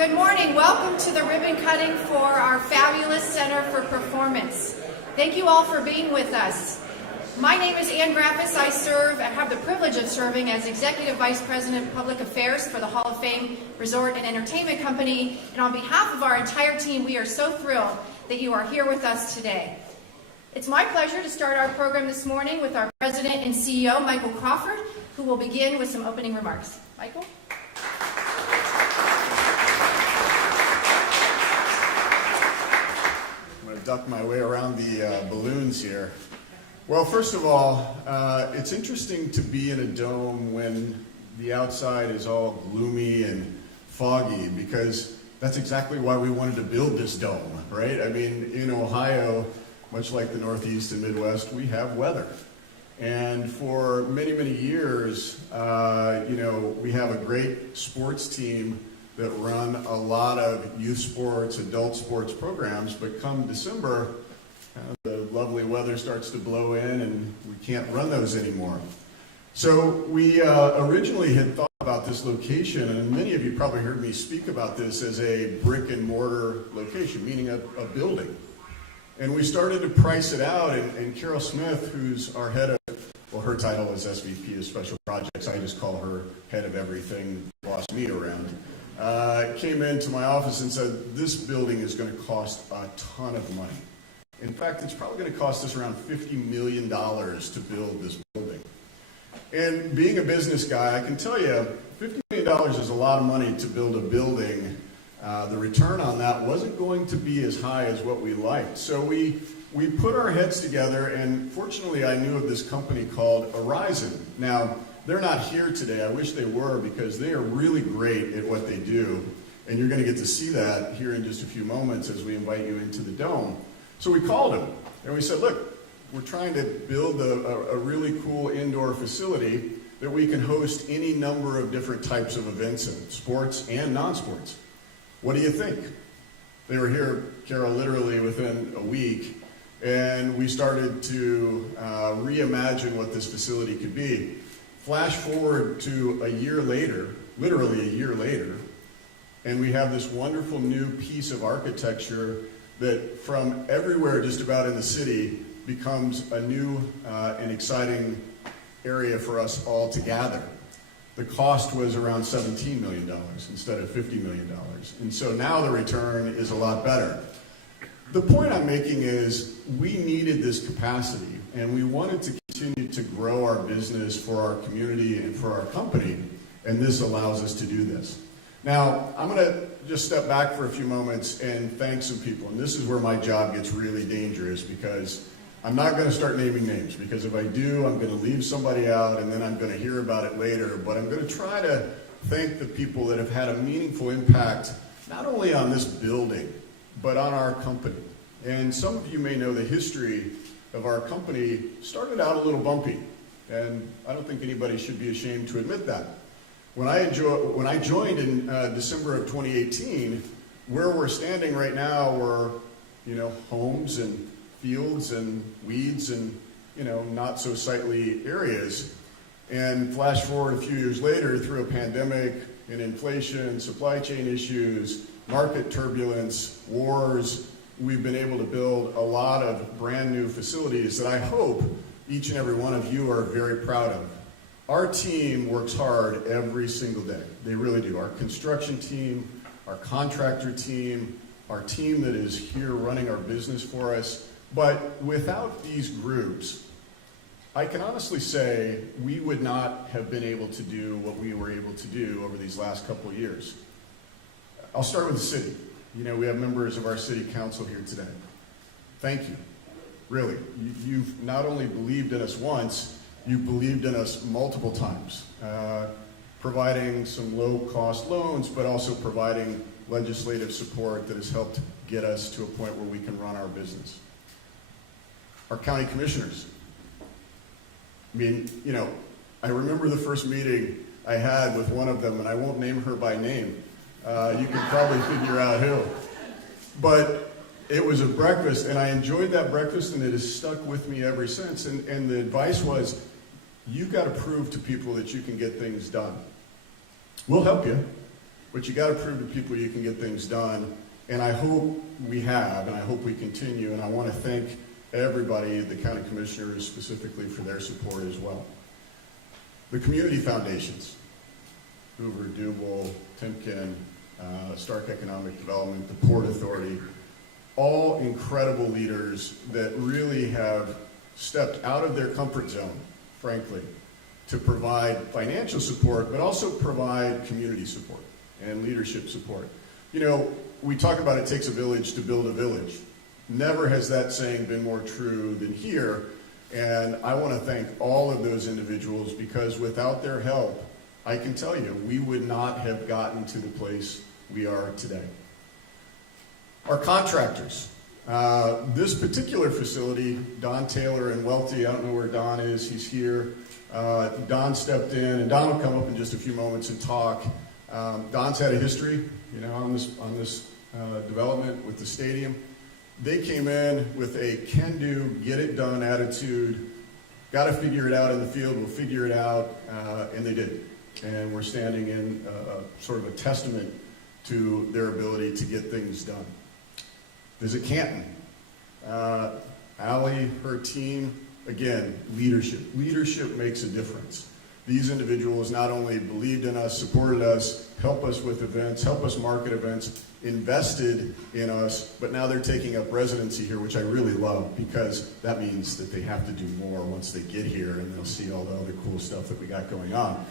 Good morning. Welcome to the ribbon cutting for our fabulous Center for Performance. Thank you all for being with us. My name is Ann Graffis. I have the privilege of serving as Executive Vice President of Public Affairs for the Hall of Fame Resort and Entertainment Company. And on behalf of our entire team, we are so thrilled that you are here with us today. It's my pleasure to start our program this morning with our President and CEO, Michael Crawford, who will begin with some opening remarks. Michael? Duck my way around the balloons here. Well, first of all, it's interesting to be in a dome when the outside is all gloomy and foggy, because that's exactly why we wanted to build this dome, right? I mean, in Ohio, much like the Northeast and Midwest, we have weather. And for many, many years, we have a great sports team that run a lot of youth sports, adult sports programs, but come December, the lovely weather starts to blow in and we can't run those anymore. So we originally had thought about this location, and many of you probably heard me speak about this as a brick and mortar location, meaning a building. And we started to price it out, and Carol Smith, who's our head of, well, her title is SVP of Special Projects, I just call her head of everything, boss me around, came into my office and said, this building is going to cost a ton of money. In fact, it's probably going to cost us around $50 million to build this building. And being a business guy, I can tell you, $50 million is a lot of money to build a building. The return on that wasn't going to be as high as what we liked. So we put our heads together, and fortunately I knew of this company called Horizon. Now, they're not here today. I wish they were, because they are really great at what they do. And you're going to get to see that here in just a few moments as we invite you into the dome. So we called them, and we said, look, we're trying to build a really cool indoor facility that we can host any number of different types of events in, sports and non-sports. What do you think? They were here, Carol, literally within a week, and we started to reimagine what this facility could be. Flash forward to a year later, literally a year later, and we have this wonderful new piece of architecture that from everywhere just about in the city becomes a new and exciting area for us all to gather. The cost was around $17 million instead of $50 million. And so now the return is a lot better. The point I'm making is we needed this capacity, and we wanted to continue to grow our business for our community and for our company, and this allows us to do this. Now, I'm going to just step back for a few moments and thank some people, and this is where my job gets really dangerous, because I'm not going to start naming names, because if I do, I'm going to leave somebody out and then I'm going to hear about it later. But I'm going to try to thank the people that have had a meaningful impact, not only on this building, but on our company. And some of you may know the history of our company started out a little bumpy, and I don't think anybody should be ashamed to admit that. When I joined in December of 2018, where we're standing right now were, homes and fields and weeds and, not so sightly areas. And flash forward a few years later, through a pandemic and inflation, supply chain issues, market turbulence, wars, we've been able to build a lot of brand new facilities that I hope each and every one of you are very proud of. Our team works hard every single day. They really do. Our construction team, our contractor team, our team that is here running our business for us. But without these groups, I can honestly say we would not have been able to do what we were able to do over these last couple of years. I'll start with the city. We have members of our city council here today. Thank you. Really. You've not only believed in us once, you've believed in us multiple times, providing some low-cost loans, but also providing legislative support that has helped get us to a point where we can run our business. Our county commissioners. I remember the first meeting I had with one of them, and I won't name her by name. You can probably figure out who. But it was a breakfast, and I enjoyed that breakfast, and it has stuck with me ever since. And the advice was, you've got to prove to people that you can get things done. We'll help you. but you got to prove to people you can get things done. And I hope we have, and I hope we continue. And I want to thank everybody, the county commissioners specifically, for their support as well. The community foundations, Hoover, Duble, Timken, Stark Economic Development, the Port Authority, all incredible leaders that really have stepped out of their comfort zone, frankly, to provide financial support, but also provide community support and leadership support. You know, we talk about it takes a village to build a village. Never has that saying been more true than here, and I want to thank all of those individuals, because without their help, I can tell you, we would not have gotten to the place we are today. Our contractors. This particular facility, Don Taylor and Welty, I don't know where Don is, he's here. Don stepped in, and Don will come up in just a few moments and talk. Don's had a history, you know, on this development with the stadium. They came in with a can-do, get-it-done attitude. Got to figure it out in the field, we'll figure it out, and they did. And we're standing in sort of a testament to their ability to get things done. Visit Canton. Allie, her team, again, leadership. Leadership makes a difference. These individuals not only believed in us, supported us, helped us with events, helped us market events, invested in us, but now they're taking up residency here, which I really love, because that means that they have to do more once they get here, and they'll see all the other cool stuff that we got going on.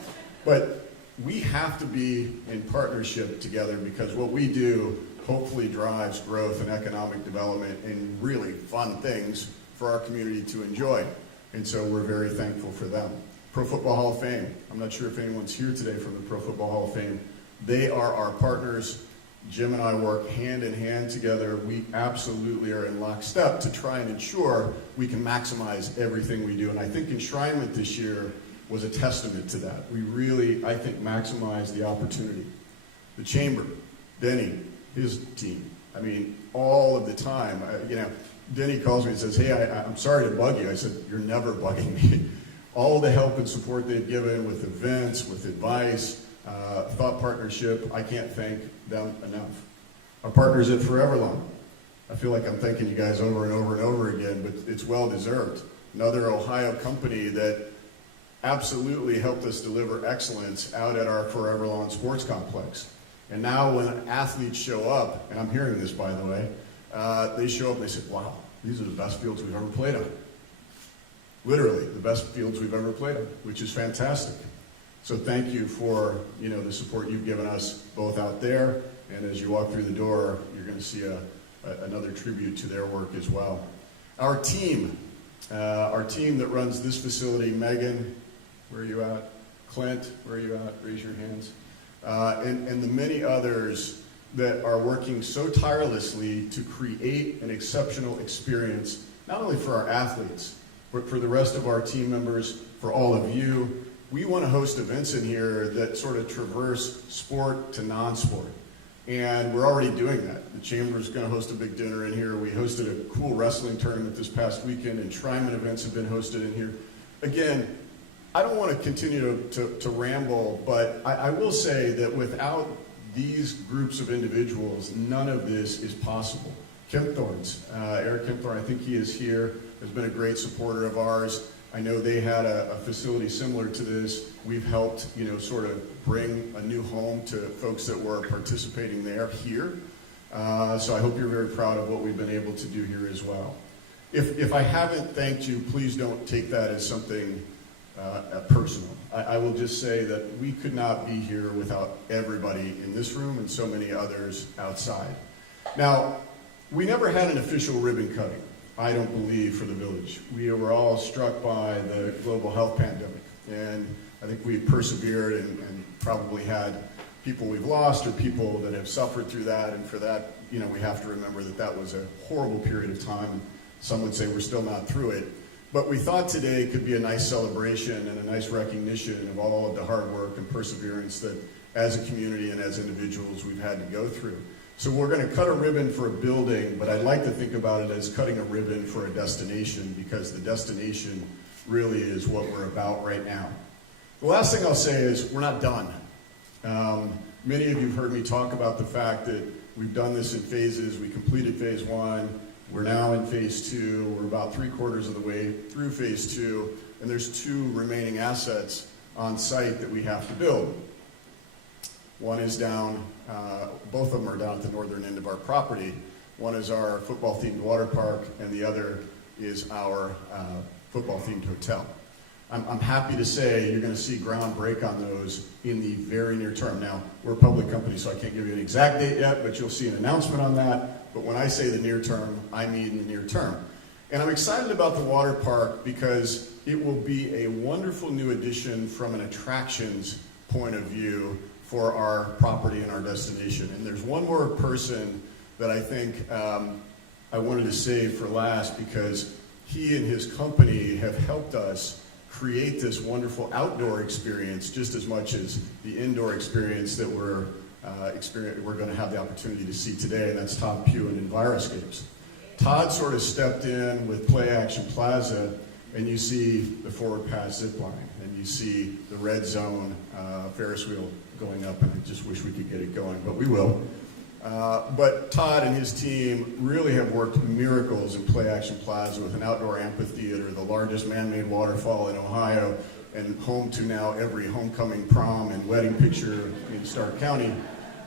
But we have to be in partnership together, because what we do hopefully drives growth and economic development and really fun things for our community to enjoy. And so we're very thankful for them. Pro Football Hall of Fame. I'm not sure if anyone's here today from the Pro Football Hall of Fame. They are our partners. Jim and I work hand in hand together. We absolutely are in lockstep to try and ensure we can maximize everything we do. And I think enshrinement this year was a testament to that. We really, I think, maximized the opportunity. The Chamber, Denny, his team. I mean, all of the time. You know, Denny calls me and says, hey, I'm sorry to bug you. I said, you're never bugging me. All the help and support they've given with events, with advice, thought partnership, I can't thank them enough. Our partners at Foreverlong. I feel like I'm thanking you guys over and over and over again, but it's well deserved. Another Ohio company that absolutely helped us deliver excellence out at our Foreverlong sports complex. And now when athletes show up, and I'm hearing this by the way, they show up and they say, wow, these are the best fields we've ever played on. Literally, the best fields we've ever played on, which is fantastic. So thank you for, you know, the support you've given us both out there, and as you walk through the door, you're going to see another tribute to their work as well. Our team that runs this facility, Megan, where are you at? Clint, where are you at? Raise your hands. And the many others that are working so tirelessly to create an exceptional experience, not only for our athletes, but for the rest of our team members, for all of you. We want to host events in here that sort of traverse sport to non-sport. And we're already doing that. The Chamber's going to host a big dinner in here. We hosted a cool wrestling tournament this past weekend. Enshrinement events have been hosted in here. Again, I don't want to continue to ramble, but I will say that without these groups of individuals, none of this is possible. Kempthorne's, Eric Kempthorne, I think he is here, has been a great supporter of ours. I know they had a facility similar to this. We've helped, you know, sort of bring a new home to folks that were participating there here. So I hope you're very proud of what we've been able to do here as well. If I haven't thanked you, please don't take that as something personal. I will just say that we could not be here without everybody in this room and so many others outside. Now, we never had an official ribbon cutting, I don't believe, for the village. We were all struck by the global health pandemic, and I think we persevered and probably had people we've lost or people that have suffered through that, and for that, you know, we have to remember that that was a horrible period of time. Some would say we're still not through it. But we thought today could be a nice celebration and a nice recognition of all of the hard work and perseverance that as a community and as individuals we've had to go through. So we're going to cut a ribbon for a building, but I'd like to think about it as cutting a ribbon for a destination, because the destination really is what we're about right now. The last thing I'll say is we're not done. Many of you have heard me talk about the fact that we've done this in phases. We completed phase 1. We're now in phase 2. We're about 3/4 of the way through phase 2, and there's 2 remaining assets on site that we have to build. One is down, both of them are down at the northern end of our property. One is our football-themed water park, and the other is our football-themed hotel. I'm happy to say you're going to see ground break on those in the very near term. Now, we're a public company, so I can't give you an exact date yet, but you'll see an announcement on that. But when I say the near term, I mean the near term. And I'm excited about the water park because it will be a wonderful new addition from an attractions point of view for our property and our destination. And there's one more person that I think I wanted to save for last, because he and his company have helped us create this wonderful outdoor experience just as much as the indoor experience that we're going to have the opportunity to see today, and that's Todd Pugh and Enviroscapes. Todd sort of stepped in with Play Action Plaza, and you see the Forward Pass zip line, and you see the Red Zone Ferris wheel going up, and I just wish we could get it going, but we will. But Todd and his team really have worked miracles in Play Action Plaza with an outdoor amphitheater, the largest man-made waterfall in Ohio, and home to now every homecoming, prom, and wedding picture in Stark County.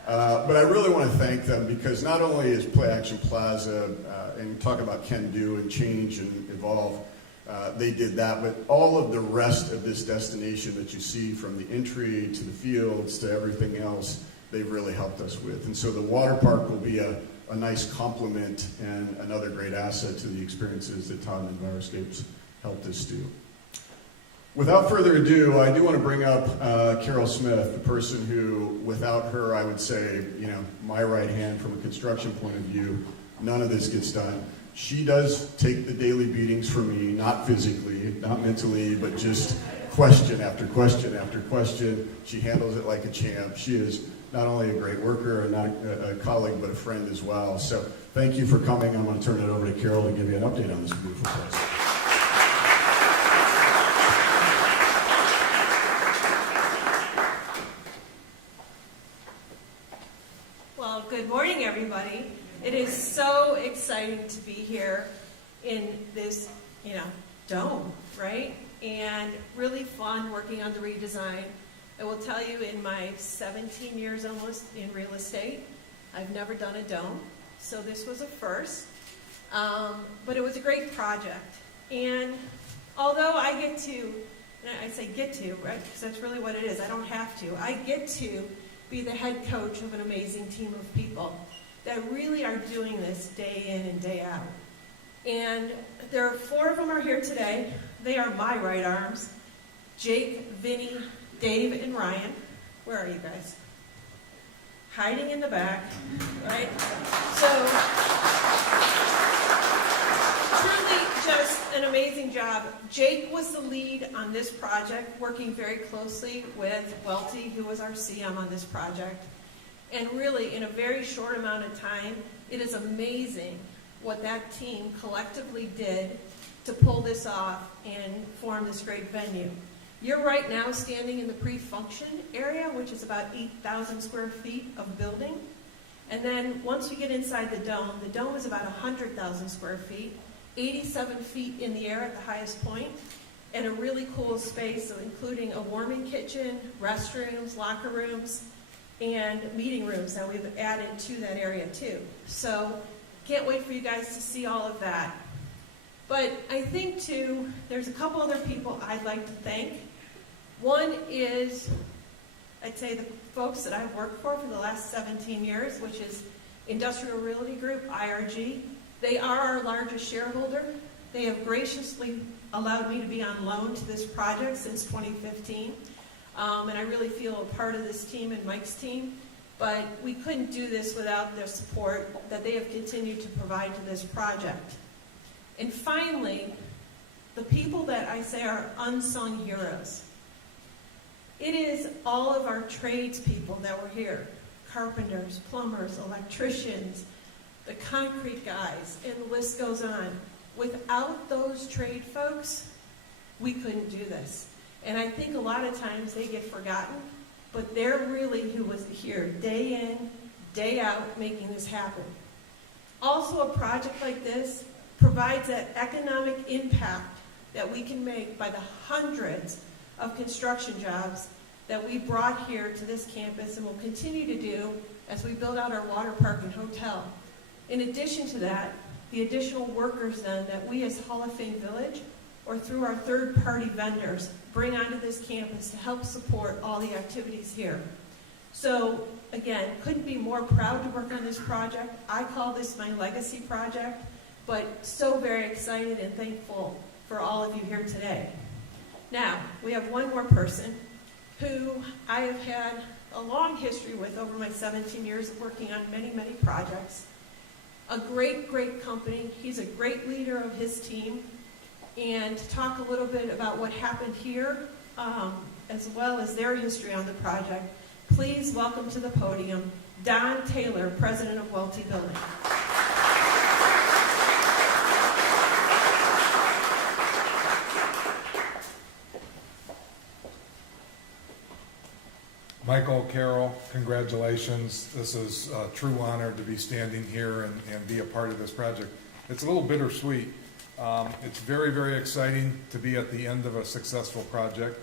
But I really want to thank them, because not only is Play Action Plaza, and talk about can do and change and evolve, they did that, but all of the rest of this destination that you see, from the entry to the fields to everything else, they've really helped us with. And so the water park will be a nice complement and another great asset to the experiences that Todd and Enviroscapes helped us do. Without further ado, I do want to bring up Carol Smith, the person who, without her, I would say, my right hand from a construction point of view, none of this gets done. She does take the daily beatings for me, not physically, not mentally, but just question after question after question. She handles it like a champ. She is not only a great worker and not a colleague, but a friend as well. So thank you for coming. I'm going to turn it over to Carol to give you an update on this beautiful place. Well, good morning, everybody. It is so exciting to be here in this, dome, right? And really fun working on the redesign. I will tell you, in my 17 years almost in real estate, I've never done a dome, so this was a first. But it was a great project. And although I get to, and I say get to, right, because that's really what it is, I don't have to, I get to be the head coach of an amazing team of people that really are doing this day in and day out. And there are 4 of them are here today. They are my right arms: Jake, Vinny, Dave, and Ryan. Where are you guys? Hiding in the back, right? So, truly just an amazing job. Jake was the lead on this project, working very closely with Welty, who was our CM on this project. And really, in a very short amount of time, it is amazing what that team collectively did to pull this off and form this great venue. You're right now standing in the pre-function area, which is about 8,000 square feet of building. And then once you get inside the dome is about 100,000 square feet, 87 feet in the air at the highest point, and a really cool space, so including a warming kitchen, restrooms, locker rooms, and meeting rooms that we've added to that area too. So can't wait for you guys to see all of that. But I think too, there's a couple other people I'd like to thank. One is, I'd say, the folks that I've worked for the last 17 years, which is Industrial Realty Group, IRG. They are our largest shareholder. They have graciously allowed me to be on loan to this project since 2015. And I really feel a part of this team and Mike's team. But we couldn't do this without their support that they have continued to provide to this project. And finally, the people that I say are unsung heroes. It is all of our tradespeople that were here. Carpenters, plumbers, electricians, the concrete guys, and the list goes on. Without those trade folks, we couldn't do this. And I think a lot of times they get forgotten but they're really who was here day in, day out, making this happen. Also, a project like this provides that economic impact that we can make by the hundreds of construction jobs that we brought here to this campus and will continue to do as we build out our water park and hotel. In addition to that, the additional workers then that we as Hall of Fame Village or through our third-party vendors bring onto this campus to help support all the activities here. So again, couldn't be more proud to work on this project. I call this my legacy project, but so very excited and thankful for all of you here today. Now, we have one more person who I have had a long history with over my 17 years of working on many, many projects. A great, great company. He's a great leader of his team. And to talk a little bit about what happened here, as well as their history on the project, please welcome to the podium Don Taylor, President of Welty Building. Michael, Carol, congratulations. This is a true honor to be standing here and be a part of this project. It's a little bittersweet. It's very, very exciting to be at the end of a successful project.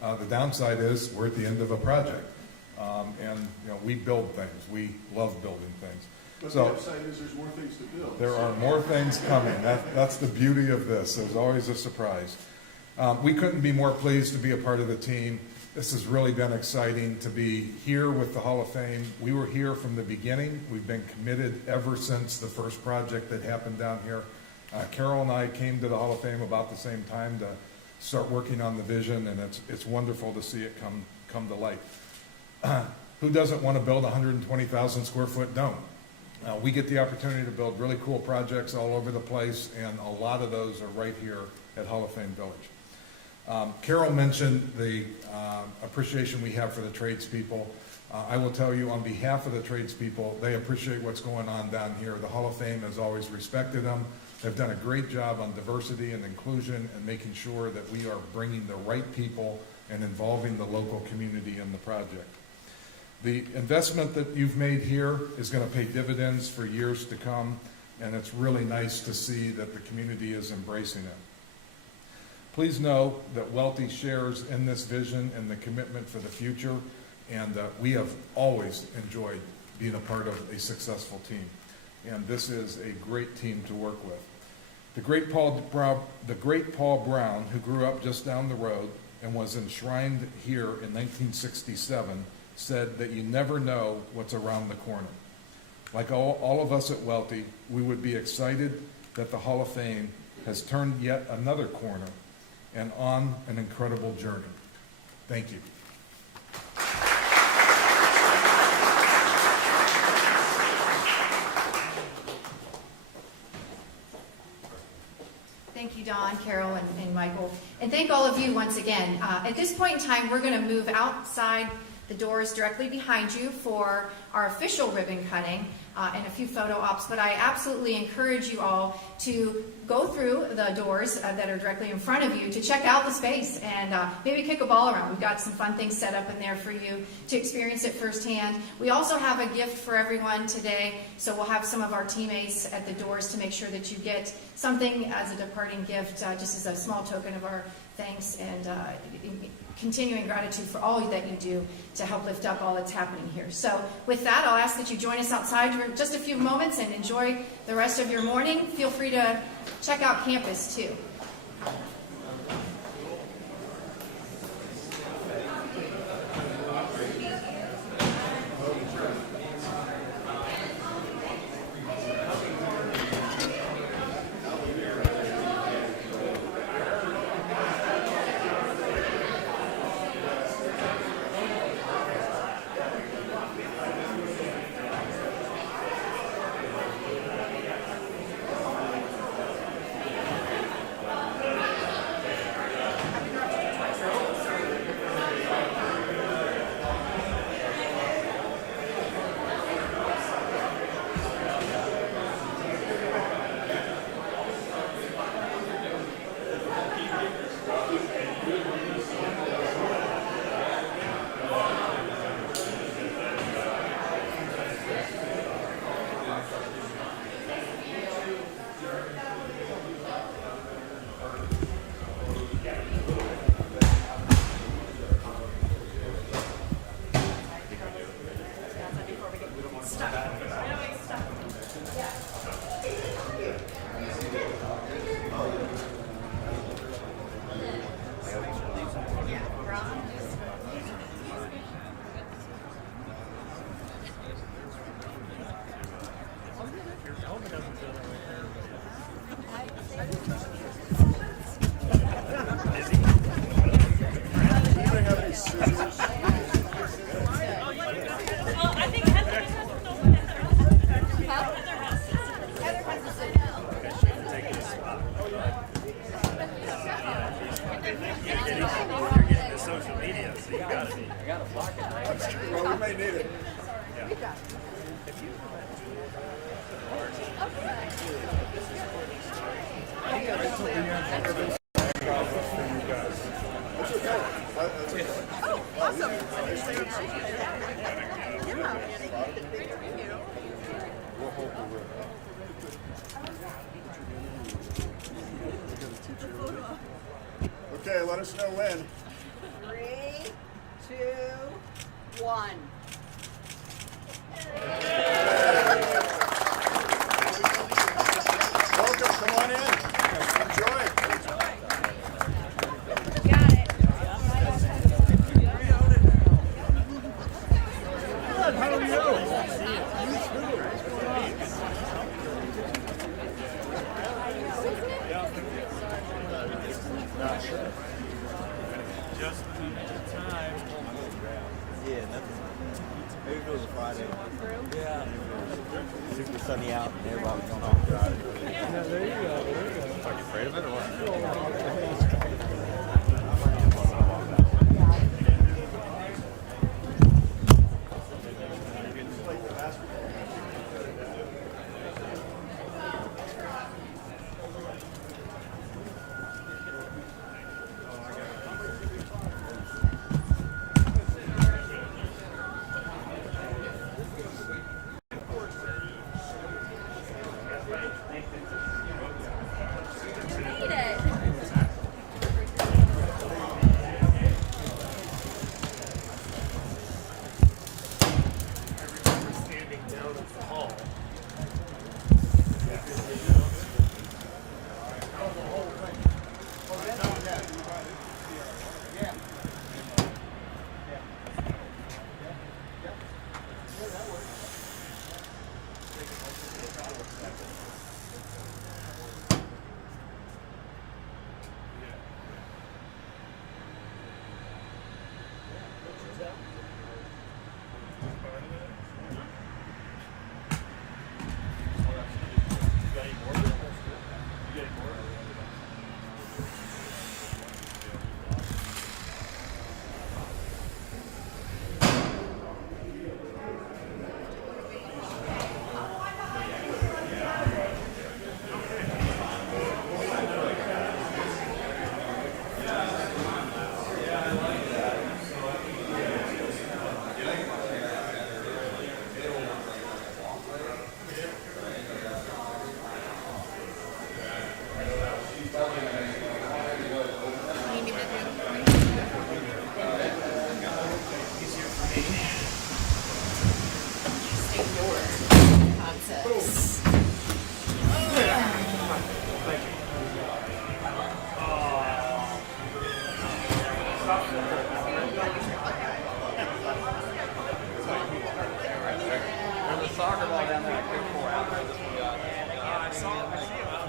The downside is we're at the end of a project. And we build things. We love building things. But so the upside is there's more things to build. there are more things coming. That's the beauty of this. There's always a surprise. We couldn't be more pleased to be a part of the team. This has really been exciting to be here with the Hall of Fame. We were here from the beginning. We've been committed ever since the first project that happened down here. Carol and I came to the Hall of Fame about the same time to start working on the vision, and it's wonderful to see it come to light. Who doesn't want to build a 120,000 square foot dome? We get the opportunity to build really cool projects all over the place, and a lot of those are right here at Hall of Fame Village. Carol mentioned the appreciation we have for the tradespeople. I will tell you on behalf of the tradespeople, they appreciate what's going on down here. The Hall of Fame has always respected them. They've done a great job on diversity and inclusion and making sure that we are bringing the right people and involving the local community in the project. The investment that you've made here is going to pay dividends for years to come, and it's really nice to see that the community is embracing it. Please know that Welty shares in this vision and the commitment for the future, and we have always enjoyed being a part of a successful team. And this is a great team to work with. The great Paul Brown, who grew up just down the road and was enshrined here in 1967, said that you never know what's around the corner. Like all of us at Welty, we would be excited that the Hall of Fame has turned yet another corner and on an incredible journey. Thank you. Thank you, Don, Carol, and Michael. And thank all of you once again. At this point in time, we're going to move outside the doors directly behind you for our official ribbon cutting and a few photo ops, but I absolutely encourage you all to go through the doors that are directly in front of you to check out the space and maybe kick a ball around. We've got some fun things set up in there for you to experience it firsthand. We also have a gift for everyone today, so we'll have some of our teammates at the doors to make sure that you get something as a departing gift, just as a small token of our thanks and continuing gratitude for all that you do to help lift up all that's happening here. So with that, I'll ask that you join us outside for just a few moments and enjoy the rest of your morning. Feel free to check out campus too. You're getting the social media, so you gotta be. Well, we may need it. Okay, let us know when. 3, 2, 1. Welcome, come on in. Enjoy. Got it. Just in time. Yeah, nothing. Maybe if it was a Friday. Yeah. Super sunny out and everybody was going off drive. Yeah, there you go. Are you afraid of it or what? Standing down at the hall. There's a soccer ball down there. I couldn't pour out. I saw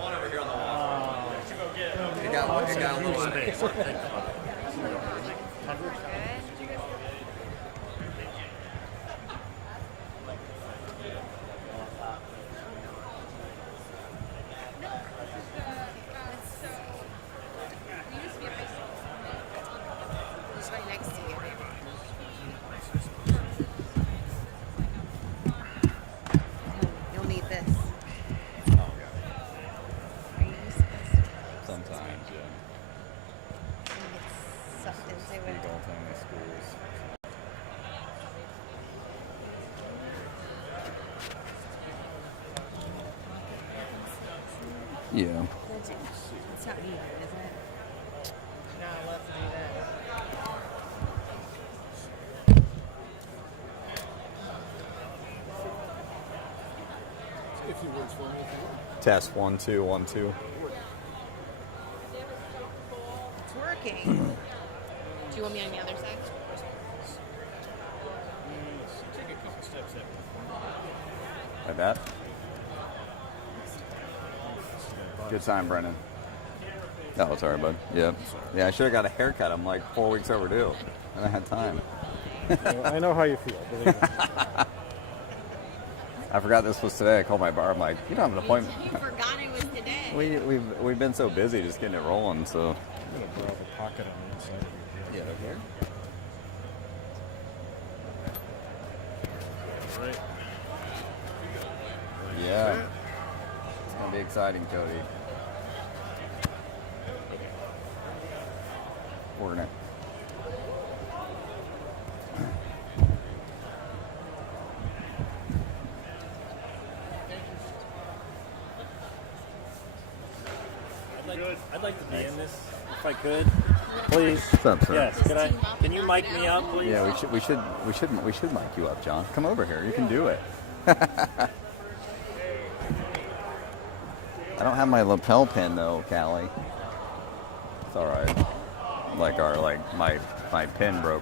one over here on the wall. It got a little space. You'll need this. Sometimes, yeah. Legal family schools. Yeah. It's not needed, is it? No, let's do that. Test 1 2 1 2. It's working. Do you want me on the other side? Take a couple steps up. Like that. Good time, Brennan. Oh, sorry, bud. Yeah. Yeah, I should have got a haircut. I'm like 4 weeks overdue. And I had time. I know how you feel, believe me. I forgot this was today. I called my bar. I'm like, you don't have an appointment. You forgot it was today. We've been so busy just getting it rolling, so. I'm gonna blow up a pocket on the inside of your Yeah, here. Right. Yeah. It's gonna be exciting, Cody. We're gonna. I'd like to be in this if I could. Please. What's up, sir? Yes. Can you mic me up, please? Yeah, we should mic you up, John. Come over here. You can do it. I don't have my lapel pin though, Callie. It's all right. My pin broke